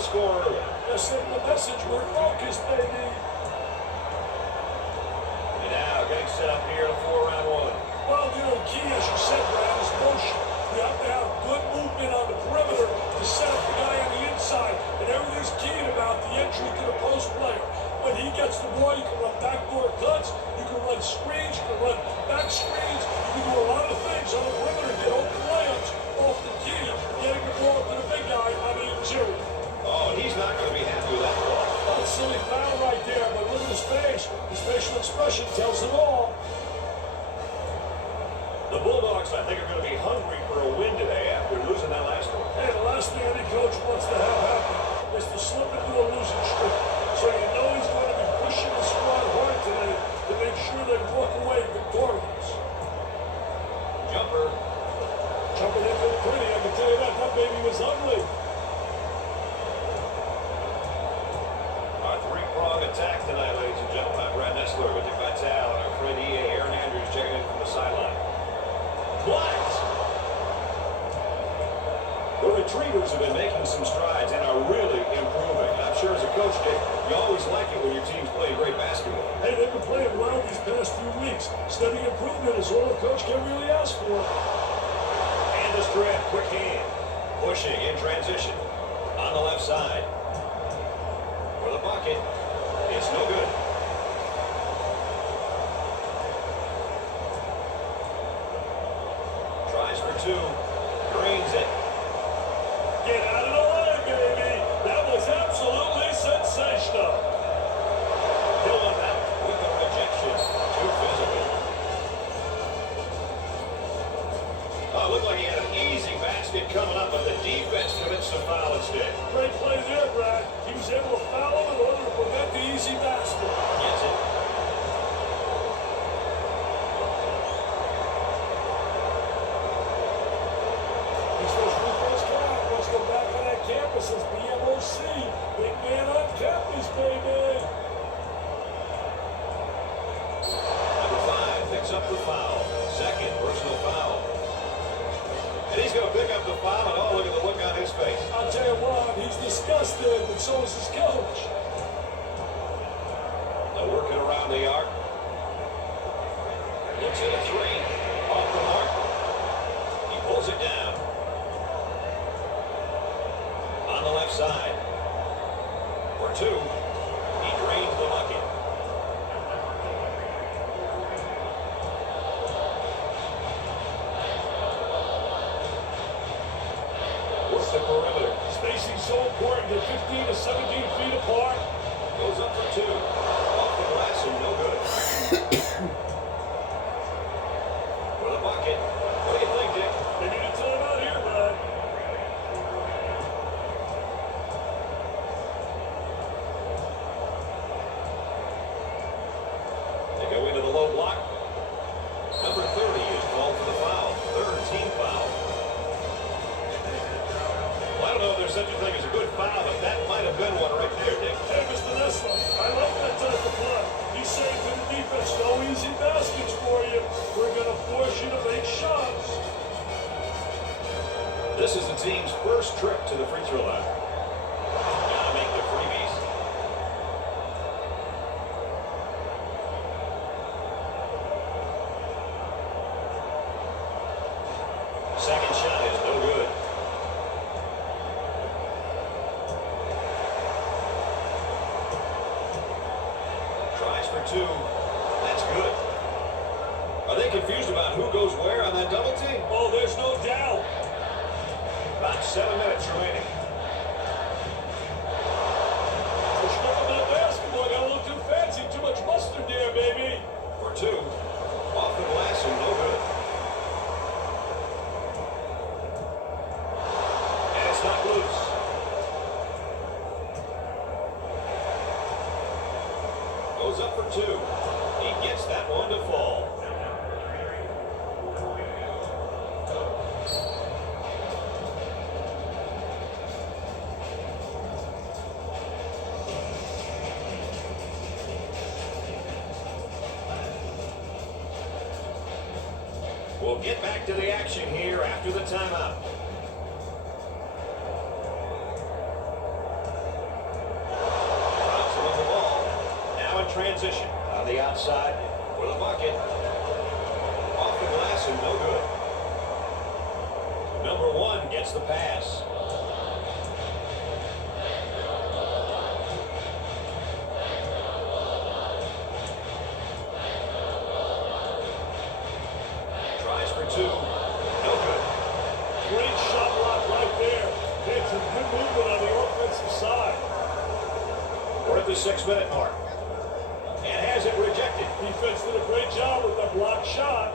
the score early. Just send the message, we're focused, baby. And now getting set up here for round one. Well, the key, as you said, Brad, is motion. You have to have good movement on the perimeter to set up the guy on the inside. And everything's keyed about the entry to the post player. When he gets the ball, you can run backdoor cuts, you can run screens, you can run back screens, you can do a lot of things on the perimeter, get open layups off the key, getting the ball to the big guy on the interior. Oh, and he's not going to be happy with that ball. Oh, silly foul right there, but look at his face. His facial expression tells it all. The Bulldogs, I think, are going to be hungry for a win today after losing that last one. Hey, the last thing any coach wants to have happen is to slip into a losing streak. So you know he's going to be pushing the squad hard today to make sure they walk away victorious. Jumper. Jumping in good pretty, I can tell you that. That baby was ugly. Our three-prong attack tonight, ladies and gentlemen. I'm Brad Nessler with Dick Vitale and our friend EA Aaron Andrews checking in from the sideline. Blocked! The Retrievers have been making some strides and are really improving. I'm sure as a coach, Dick, you always like it when your team's playing great basketball. Hey, they've been playing well these past few weeks. Steady improvement is all a coach can really ask for. And the strip, quick hand. Pushing in transition. On the left side. For the bucket. It's no good. Tries for two. Drains it. Get out of the way, baby. That was absolutely sensational. Hill on that with the rejection. Too physical. Oh, it looked like he had an easy basket coming up, but the defense commits the foul instead. Great play there, Brad. He was able to foul him in order to prevent the easy basket. Gets it. He's supposed to be first guy. Wants to go back on that campus as BMOC. Big man on campus, baby. Number 5 picks up the foul. Second personal foul. And he's going to pick up the foul, and oh, look at the look on his face. I'll tell you what, he's disgusted, but so is his coach. Now working around the arc. Looks at a three. Off the mark. He pulls it down. On the left side. For two. He drains the bucket. Works the perimeter. Spacing so important. They're 15 to 17 feet apart. Goes up for two. Off the glass and no good. For the bucket. What do you think, Dick? They need a timeout here, Brad. They go into the low block. Number 30 is called for the foul. Third team foul. Well, I don't know if there's such a thing as a good foul, but that might have been one right there, Dick. Hey, Mr. Nessler, I like that type of play. He's saying to the defense, no easy baskets for you. We're going to force you to make shots. This is the team's first trip to the free throw line. Gotta make the freebies. Second shot is no good. Tries for two. That's good. Are they confused about who goes where on that double team? Oh, there's no doubt. About 7 minutes remaining. Push up on that basketball. Got a little too fancy. Too much mustard there, baby. For two. Off the glass and no good. And it's not loose. Goes up for two. He gets that one to fall. We'll get back to the action here after the timeout. transition. On the outside for the bucket. Off the glass and no good. Number 1 gets the pass. Tries for 2. No good. Great shot block right there. It's a good movement on the offensive side. We're at the 6-minute mark. And has it rejected. Defense did a great job with that block shot.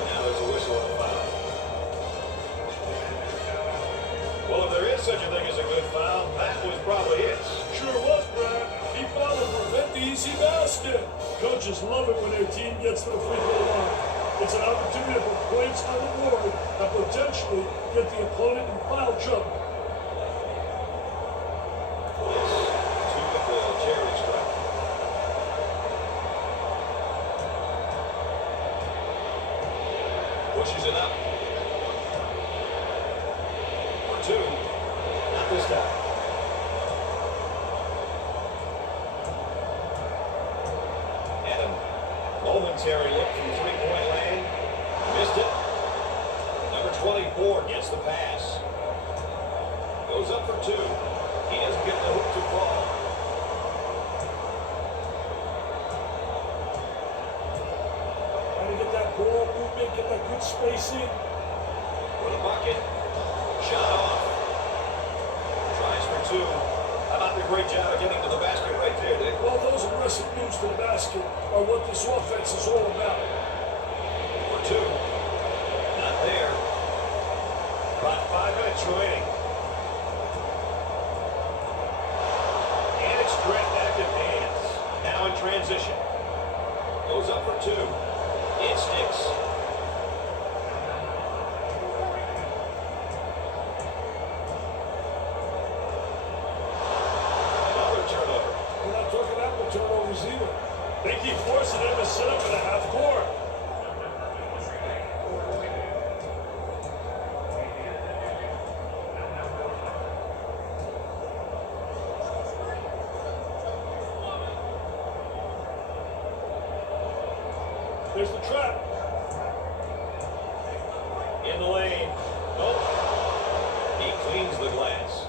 Now there's a whistle and a foul. Well, if there is such a thing as a good foul, that was probably it. Sure was, Brad. He fouled to prevent the easy basket. Coaches love it when their team gets to the free throw line. It's an opportunity to put points on the board and potentially get the opponent in foul trouble. Pushes it up. For 2. Not this time. And a momentary look from three-point land. Missed it. Number 24 gets the pass. Goes up for 2. He doesn't get the hook to fall. Ball movement, get that good spacing. For the bucket. Shot off. Tries for 2. How about the great job of getting to the basket right there, Dick? Well, those aggressive moves to the basket are what this offense is all about. For 2. Not there. About 5 minutes remaining. And it's active hands. Now in transition. Goes up for 2. It sticks. Another turnover. We're not talking apple turnovers either. They keep forcing them to sit up in the half court. There's the trap. In the lane. Nope. He cleans the glass.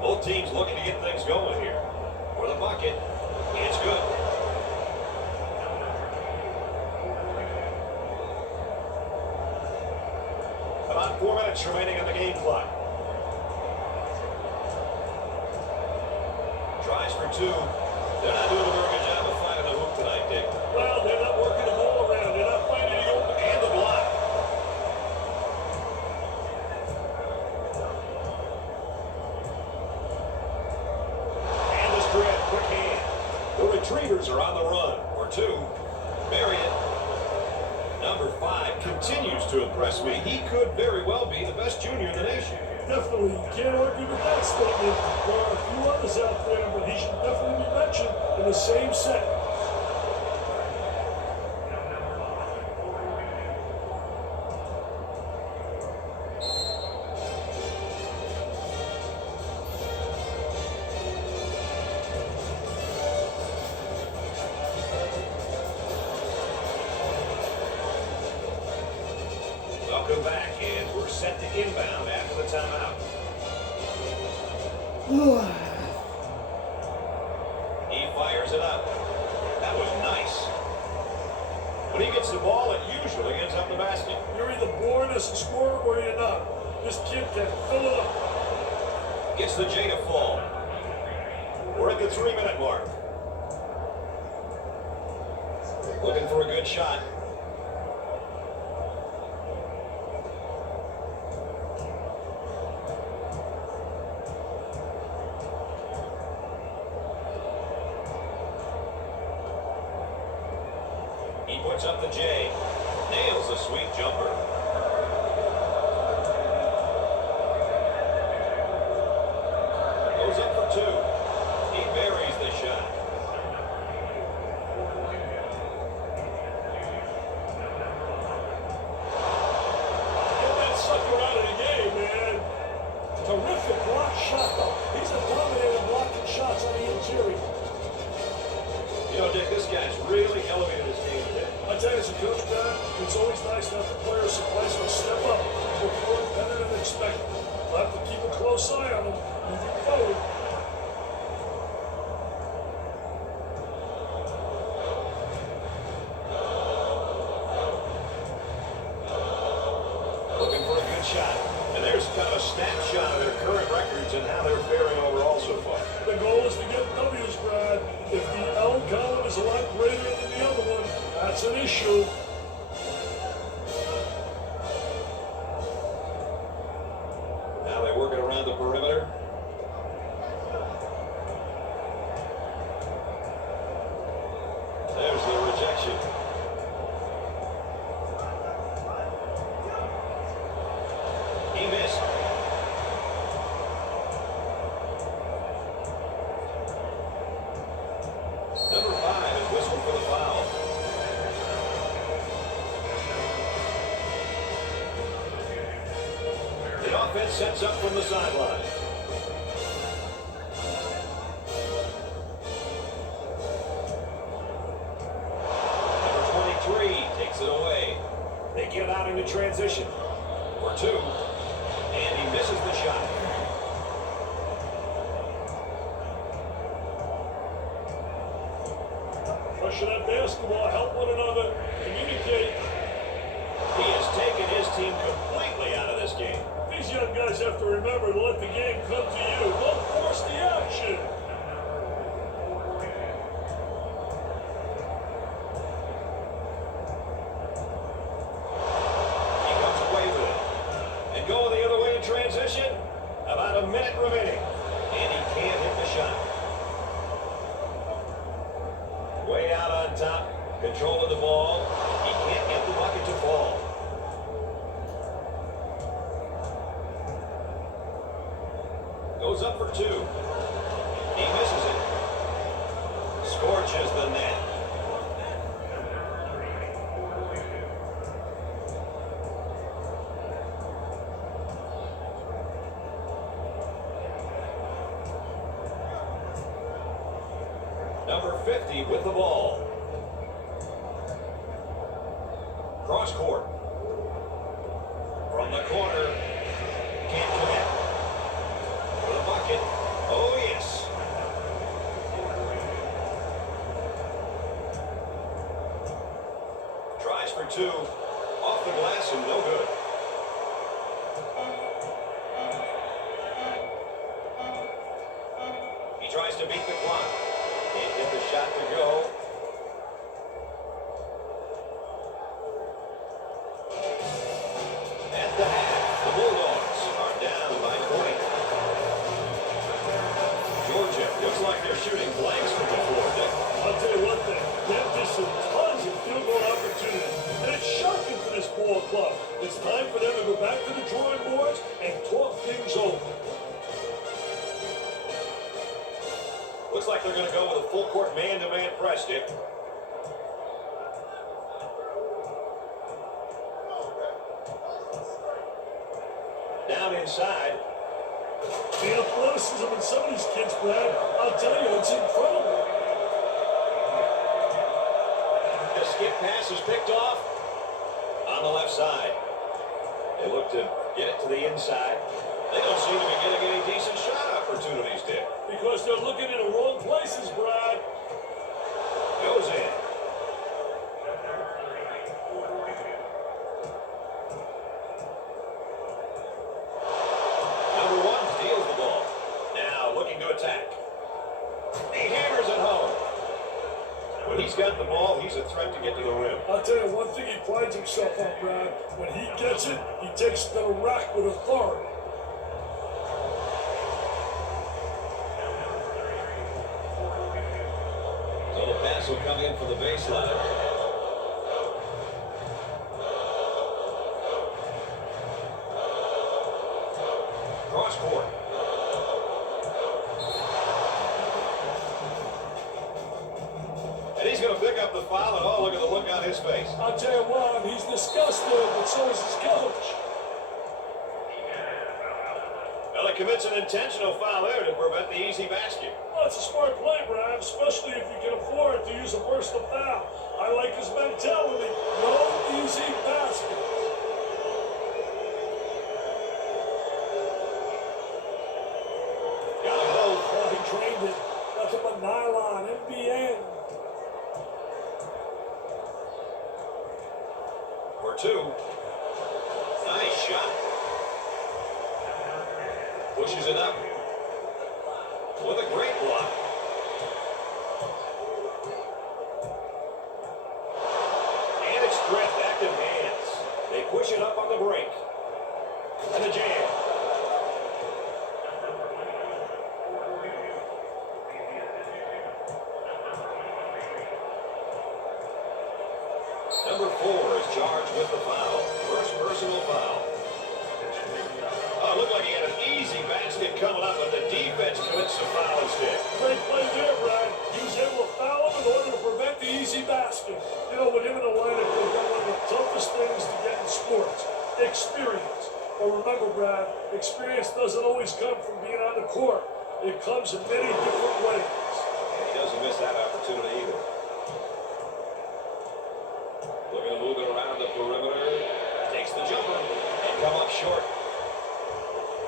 Both teams looking to get things going here. For the bucket. It's good. About 4 minutes remaining on the game clock. Tries for 2. They're not doing a very good job of finding the hoop tonight, Dick. Well, they're not working the ball around. They're not finding the open. And the block. And the strip. Quick hand. The Retrievers are on the run. For 2. Bury it. Number 5 continues to impress me. He could very well be the best junior in the nation. Definitely. You can't argue with that statement. There are a few others out there, but he should definitely be mentioned in the same set. Welcome back, and we're set to inbound after the timeout. He fires it up. That was nice. When he gets the ball, it usually ends up the basket. You're either born as a scorer or you're not. This kid can fill it up. Gets the J to fall. We're at the 3-minute mark. Looking for a good shot. He puts up the J. Nails a sweet jumper. Goes up for 2. He buries the shot. Get that sucker out of the game, man. Terrific block shot, though. He's a dominating blocking shots on the interior. You know, Dick, this guy's really elevated his game today. I tell you, as a coach, man, it's always nice to have the players someplace who step up, perform better than expected. We'll have to keep a close eye on them moving forward. Looking for a good shot. And there's kind of a snapshot of their current records and how they're faring overall so far. The goal is to get W's, Brad. If the L column is a lot greater than the other one, that's an issue. Now they're working around the perimeter. There's the rejection. He missed. Number 5 is whistled for the foul. The offense sets up from the sideline. Number 23 takes it away. They get it out into transition. For 2. And he misses the shot. Rushing that basketball, help one another, communicate. He has taken his team completely out of this game. These young guys have to remember to let the game come to you. Don't force the action. He comes away with it. And going the other way in transition. About a minute remaining. And he can't hit the shot. Way out on top. Control of the ball. He can't get the bucket to fall. Goes up for 2. He misses it. Scorches the net. Number 50 with the ball. Cross court. From the corner. Can't connect. For the bucket. Oh, yes. Tries for 2. Off the glass and no good. He tries to beat the clock. Can't get the shot to go. At the half, the Bulldogs are down by 20. Georgia looks like they're shooting blanks from the floor, Dick. I'll tell you one thing, they've missed some tons of field goal opportunities, and it's shocking for this ball club. It's time for them to go back to the drawing boards and talk things over. Looks like they're going to go with a full court man-to-man press, Dick. Down inside. The athleticism in some of these kids, Brad, I'll tell you, it's incredible. The skip pass is picked off on the left side. They look to get it to the inside. They don't seem to be getting any decent shot opportunities, Dick. Because they're looking in the wrong places, Brad. Goes in. Number 1 steals the ball. Now looking to attack. He hammers it home. When he's got the ball, he's a threat to get to the rim. I'll tell you one thing he prides himself on, Brad. When he gets it, he takes it to the rack with authority. So the pass will come in for the baseline. Cross court. And he's going to pick up the foul, and oh, look at the look on his face. I'll tell you what, he's disgusted, but so is his coach. Well, it commits an intentional foul there to prevent the easy basket. Well, it's a smart play, Brad, especially if you can afford to use a versatile foul. I like his mentality. No easy basket. Got him both. Oh, he drained it. Nothing but nylon, MBN. For two. Nice shot. Pushes it up. With a great block. And it's stripped. Active hands. They push it up on the break. And the jam. Number 4 is charged with the foul. First personal foul. Oh, it looked like he had an easy basket coming up, but the defense commits the foul instead. Great play there, Brad. He was able to foul him in order to prevent the easy basket. You know, with him in the lineup, they've got one of the toughest things to get in sports. Experience. But remember, Brad, experience doesn't always come from being on the court. It comes in many different ways. And he doesn't miss that opportunity either. Looking to move it around the perimeter. Takes the jumper and come up short.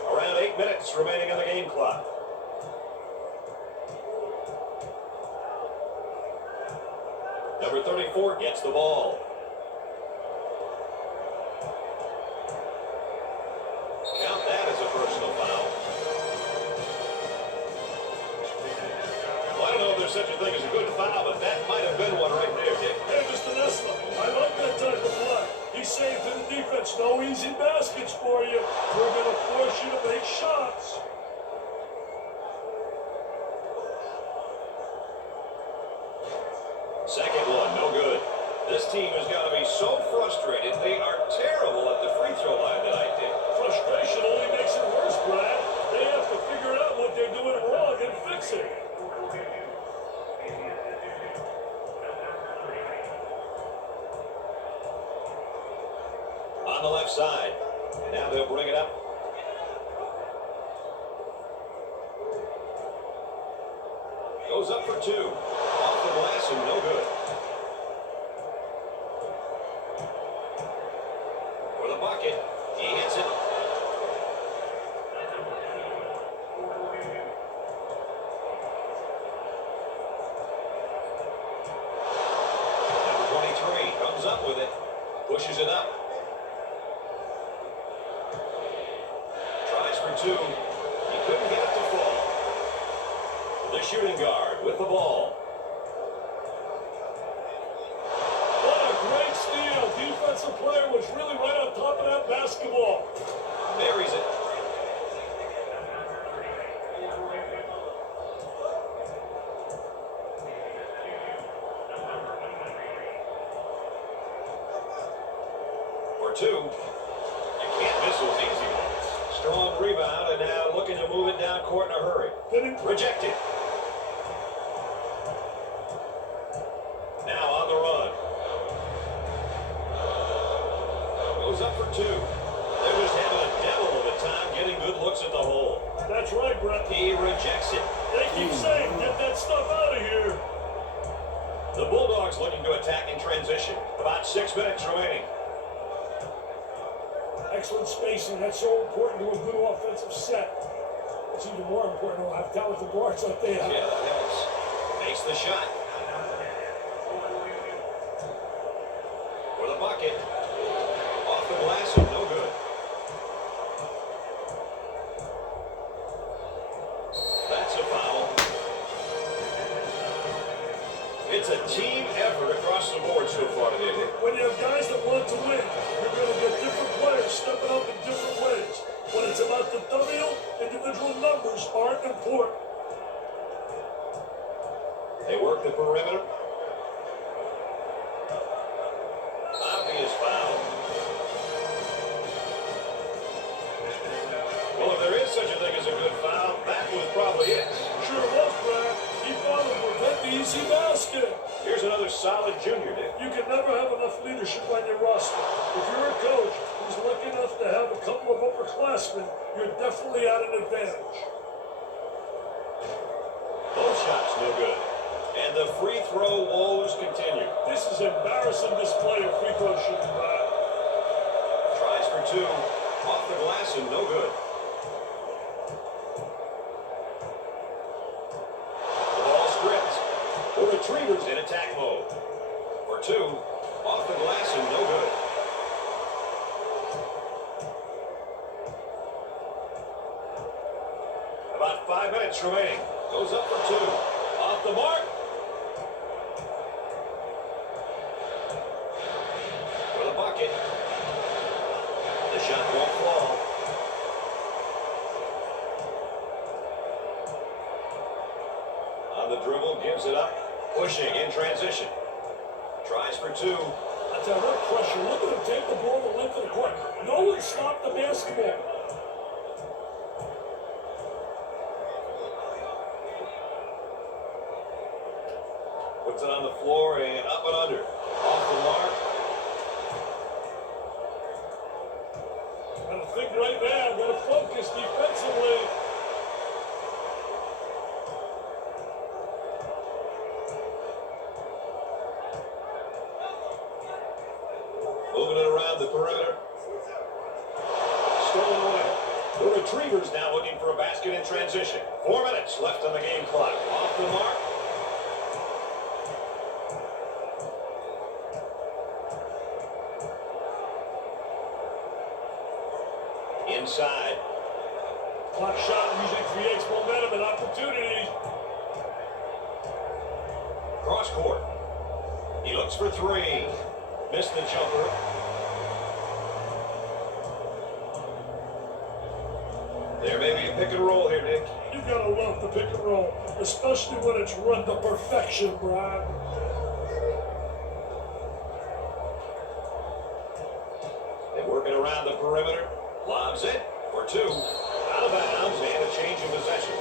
Around 8 minutes remaining on the game clock. Number 34 gets the ball. Count that as a personal foul. Well, I don't know if there's such a thing as a good foul, but that might have been one right there, Dick. Hey, Mr. Nessler, I like that type of play. He's saying to the defense, no easy baskets for you. We're going to force you to make shots. Second one, no good. This team has got to be so frustrated. They are terrible at the free throw line tonight, Dick. Frustration only makes it worse, Brad. They have to figure out what they're doing wrong and fix it. On the left side. And now they'll bring it up. Goes up for two. Off the glass and no good. For the bucket. He hits it. Number 23 comes up with it. Pushes it up. Tries for two. He couldn't get it to fall. The shooting guard with the ball. What a great steal. Defensive player was really right on top of that basketball. Buries it. For two. You can't miss those easy ones. Strong rebound, and now looking to move it down court in a hurry. Rejected. Now on the run. Goes up for two. They're just having a devil of a time getting good looks at the hole. That's right, Brett. He rejects it. They keep saying, get that stuff out of here. The Bulldogs looking to attack in transition. About 6 minutes remaining. Excellent spacing. That's so important to a good offensive set. It's even more important to have talented guards like they have. Yeah, that helps. Makes the shot. For the bucket. Off the glass and no good. That's a foul. It's a team effort across the board so far today. When you have guys that want to win, you're going to get different players stepping up in different ways. When it's about the W, individual numbers aren't important. They work the perimeter. Obvious foul. Well, if there is such a thing as a good foul, that was probably it. Sure was, Brad. He found to prevent the easy basket. Here's another solid junior, Dick. You can never have enough leadership on your roster. If you're a coach who's lucky enough to have a couple of upperclassmen investment, you're definitely at an advantage. Both shots no good. And the free throw woes continue. This is embarrassing display of free throw shooting, Brad. Tries for two. Off the glass and no good. The ball stripped. The Retrievers in attack mode. For two. Off the glass and no good. About 5 minutes remaining. Goes up for two. Off the mark. For the bucket. The shot won't fall. On the dribble, gives it up. Pushing in transition. Tries for two. That's a hurt pressure. Look at him take the ball the length of the court. No one stopped the basketball. Puts it on the floor and up and under. Off the mark. Gotta think right now. Gotta focus defensively. Moving it around the perimeter. Stolen away. The Retrievers now looking for a basket in transition. 4 minutes left on the game clock. Off the mark. Inside. Clock shot usually creates momentum and opportunity. Cross court. He looks for three. Missed the jumper. There may be a pick and roll here, Nick. You gotta love the pick and roll, especially when it's run to perfection, Brad. They're working around the perimeter. Lobs it for two. Out of bounds and a change of possession.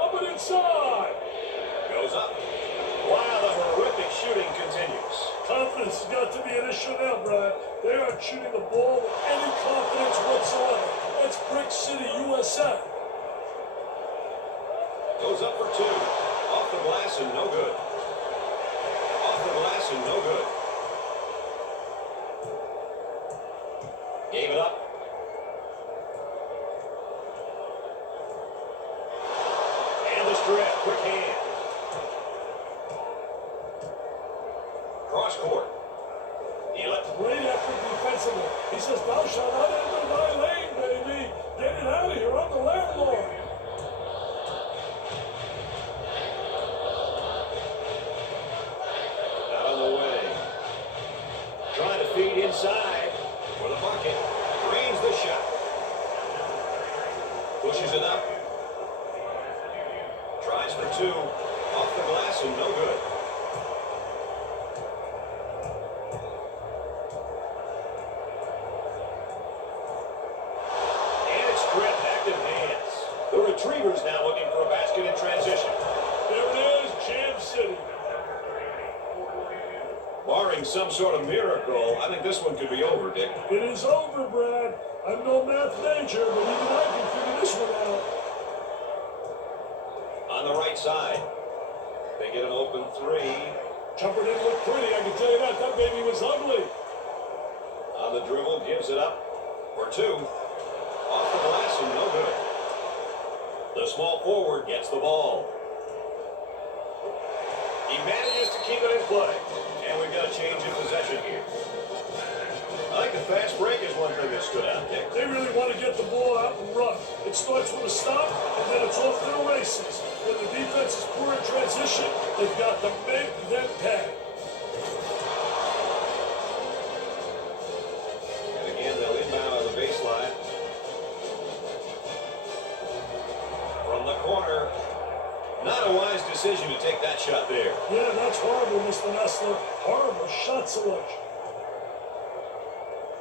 Up and inside. Goes up. Wow, the horrific shooting continues. Confidence has got to be an issue now, Brad. They aren't shooting the ball with any confidence whatsoever. It's Brick City, USA. Goes up for two. Off the glass and no good. Off the glass and no good. Gave it up. And the strip. Quick hand. Cross court. He let Great effort defensively. He says, thou shalt not enter thy lane, baby. Get it out of here. I'm the landlord. out of the way. Trying to feed inside for the bucket. Drains the shot. Pushes it up. Tries for two. Off the glass and no good. And it's stripped. Active hands. The Retrievers now looking for a basket in transition. There it is, Jam City. Barring some sort of miracle, I think this one could be over, Dick. It is over, Brad. I'm no math major, but even I can figure this one out. On the right side, they get an open three. Jumper didn't look pretty, I can tell you that. That baby was ugly. On the dribble, gives it up for two. Off the glass and no good. The small forward gets the ball. He manages to keep it in play. And we've got a change in possession here. I think the fast break is one thing that stood out, Dick. They really want to get the ball out and run. It starts with a stop, and then it's off to the races. When the defense is poor in transition, they've got to make them pay. And again, they'll inbound on the baseline. From the corner. Not a wise decision to take that shot there. Yeah, that's horrible, Mr. Nestler. Horrible shot selection.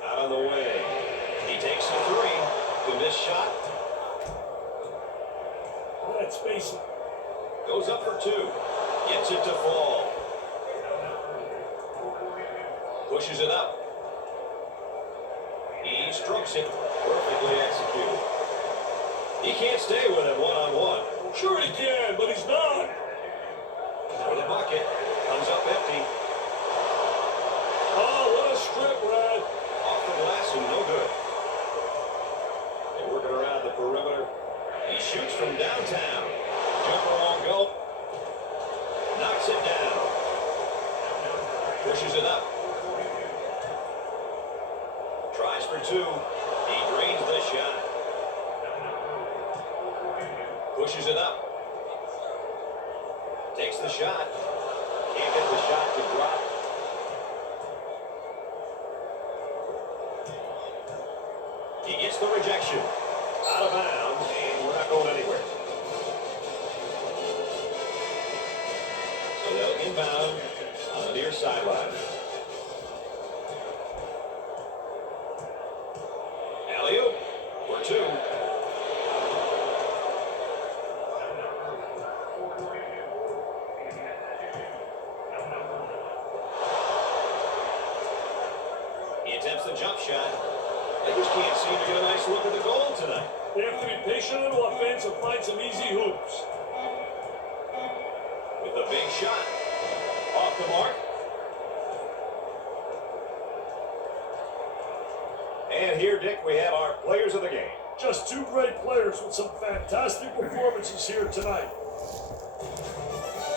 Out of the way. He takes a three. The missed shot. That that spacing. Goes up for 2. Gets it to fall. Pushes it up. He strokes it. Perfectly executed. He can't stay with him one-on-one. Sure he can, but he's not. For the bucket. Comes up empty. Oh, what a strip, Brad. Off the glass and no good. They're working around the perimeter. He shoots from downtown. Jumper won't go. Knocks it down. Pushes it up. Tries for 2. He drains the shot. Pushes it up. Takes the shot. Can't get the shot to drop. He gets the rejection. Out of bounds, and we're not going anywhere. So they'll inbound on the near sideline. Alley-oop for 2. He attempts the jump shot. They just can't seem to get a nice look at the goal tonight. They have to be patient on offense and find some easy hoops. With a big shot. Off the mark. And here, Dick, we have our players of the game. Just 2 great players with some fantastic performances here tonight.